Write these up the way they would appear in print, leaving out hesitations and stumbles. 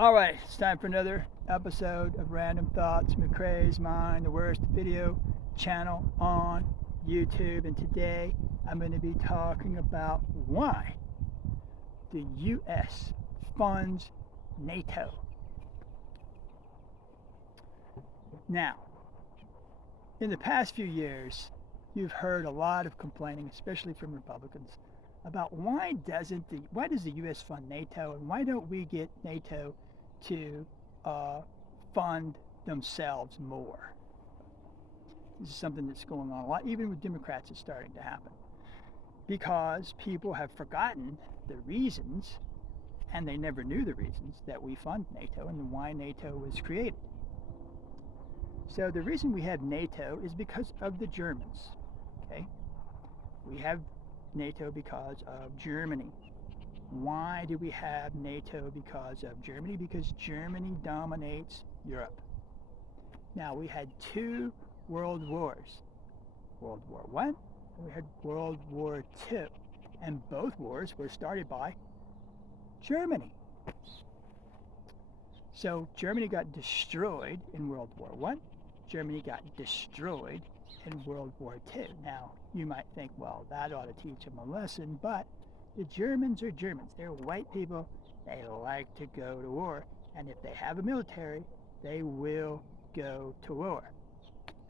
All right, it's time for another episode of Random Thoughts, McCrae's Mind, the worst video channel on YouTube. And today I'm going to be talking about why the U.S. funds NATO. Now, in the past few years, you've heard a lot of complaining, especially from Republicans, about why does the U.S. fund NATO, and why don't we get NATO to fund themselves more? This is something that's going on a lot. Even with Democrats, it's starting to happen because people have forgotten the reasons, and they never knew the reasons that we fund NATO and why NATO was created. So the reason we have NATO is because of the Germans. Okay, we have NATO because of Germany. Why do we have NATO because of Germany? Because Germany dominates Europe. Now, we had two world wars, World War I and we had World War II. And both wars were started by Germany. So Germany got destroyed in World War I. Germany got destroyed in World War II. Now, you might think, well, that ought to teach them a lesson, but the Germans are Germans. They're white people. They like to go to war. And if they have a military, they will go to war.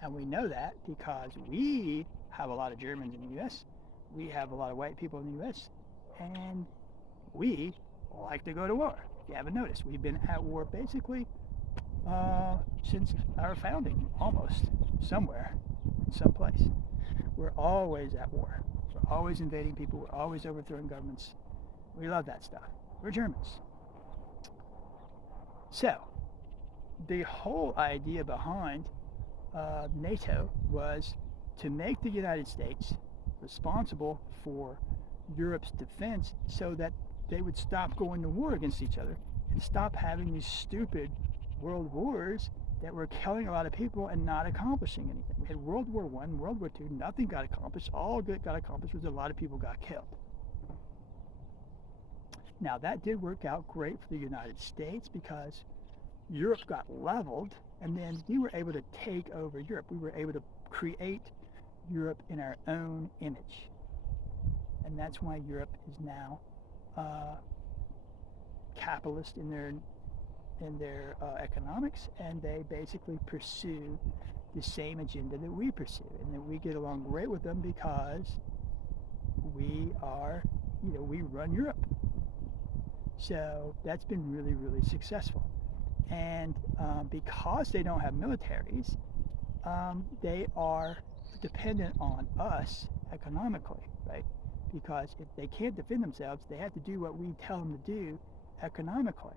And we know that because we have a lot of Germans in the U.S. We have a lot of white people in the U.S. And we like to go to war. If you haven't noticed, we've been at war basically since our founding, almost, somewhere, in some place. We're always at war. We're always invading people. We're always overthrowing governments. We love that stuff. We're Germans. So, the whole idea behind NATO was to make the United States responsible for Europe's defense so that they would stop going to war against each other and stop having these stupid world wars that were killing a lot of people and not accomplishing anything. We had World War I, World War II, nothing got accomplished. All that got accomplished was a lot of people got killed. Now, that did work out great for the United States because Europe got leveled, and then we were able to take over Europe. We were able to create Europe in our own image. And that's why Europe is now capitalist in their economics, and they basically pursue the same agenda that we pursue, and that we get along great with them because we run Europe. So that's been really, really successful. And because they don't have militaries, they are dependent on us economically, right? Because if they can't defend themselves, they have to do what we tell them to do economically.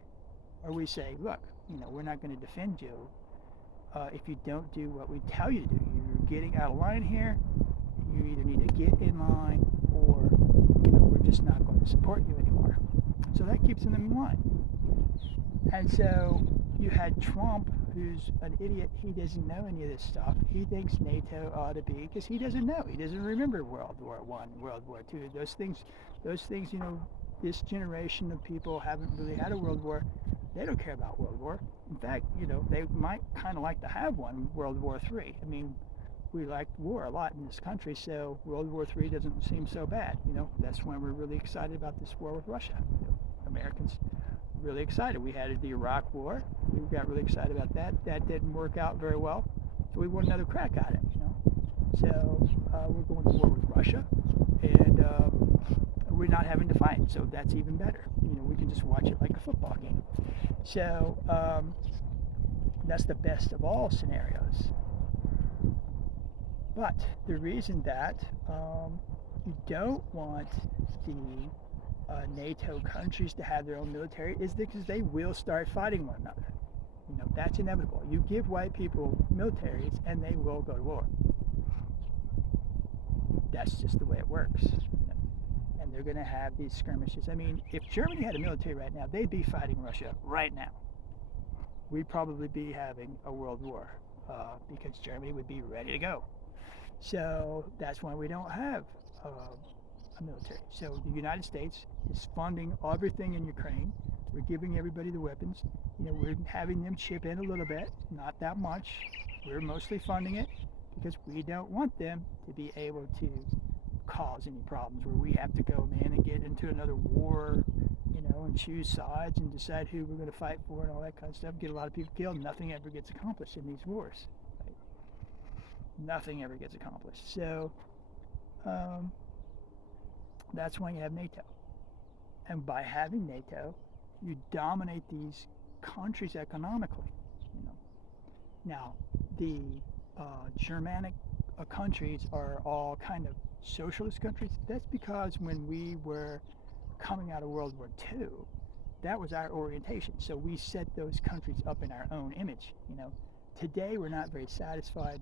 Or we say, look, we're not going to defend you if you don't do what we tell you to do. You're getting out of line here. You either need to get in line, or we're just not going to support you anymore. So that keeps them in line. And so you had Trump, who's an idiot. He doesn't know any of this stuff. He thinks NATO ought to be, because he doesn't know. He doesn't remember World War I, World War II. Those things, this generation of people haven't really had a world war. They don't care about World War. In fact, they might kind of like to have one, World War III. I mean, we like war a lot in this country, so World War III doesn't seem so bad. That's why we're really excited about this war with Russia. Americans really excited. We had the Iraq War. We got really excited about that. That didn't work out very well, so we want another crack at it. So we're going to war with Russia, and we're not having to fight, so that's even better. We can just watch it like a football game. So that's the best of all scenarios. But the reason that you don't want the NATO countries to have their own military is because they will start fighting one another. That's inevitable. You give white people militaries and they will go to war. That's just the way it works. And they're going to have these skirmishes. I mean, if Germany had a military right now, they'd be fighting Russia right now. We'd probably be having a world war because Germany would be ready to go. So that's why we don't have a military. So the United States is funding everything in Ukraine We're giving everybody the weapons. We're having them chip in a little bit, not that much. We're mostly funding it because we don't want them to be able to cause any problems where we have to go in and get into another war, and choose sides and decide who we're going to fight for and all that kind of stuff. Get a lot of people killed. Nothing ever gets accomplished in these wars. Right? Nothing ever gets accomplished. So that's why you have NATO. And by having NATO, you dominate these countries economically. Now, the Germanic countries are all kind of socialist countries. That's because when we were coming out of World War II, that was our orientation. So we set those countries up in our own image. Today we're not very satisfied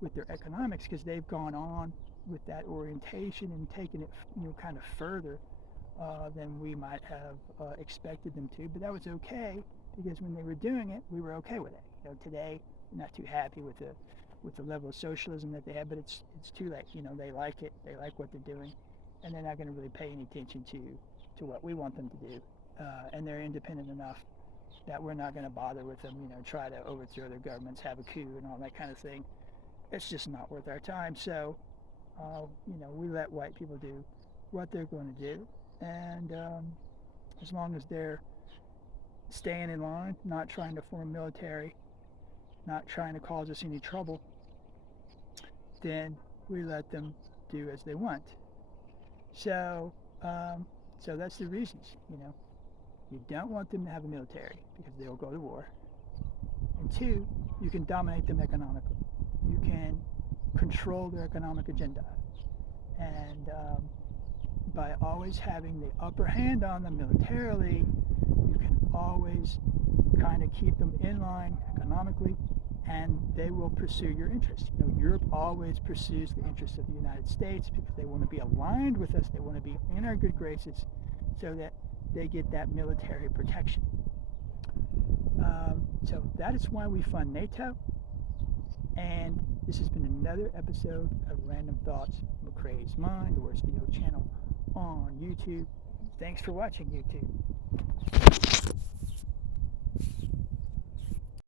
with their economics because they've gone on with that orientation and taken it, kind of further than we might have expected them to. But that was okay because when they were doing it, we were okay with it. Today we're not too happy with the level of socialism that they have, but it's too late. They like it. They like what they're doing, and they're not going to really pay any attention to what we want them to do. And they're independent enough that we're not going to bother with them, try to overthrow their governments, have a coup and all that kind of thing. It's just not worth our time. So, we let white people do what they're going to do. And as long as they're staying in line, not trying to form military, not trying to cause us any trouble, then we let them do as they want. So that's the reasons, You don't want them to have a military because they'll go to war. And two, you can dominate them economically. You can control their economic agenda. And by always having the upper hand on them militarily, you can always kind of keep them in line economically, and they will pursue your interests. Europe always pursues the interests of the United States because they want to be aligned with us. They want to be in our good graces so that they get that military protection. So that is why we fund NATO. And this has been another episode of Random Thoughts, McCrae's Mind, the worst video channel on YouTube. Thanks for watching, YouTube.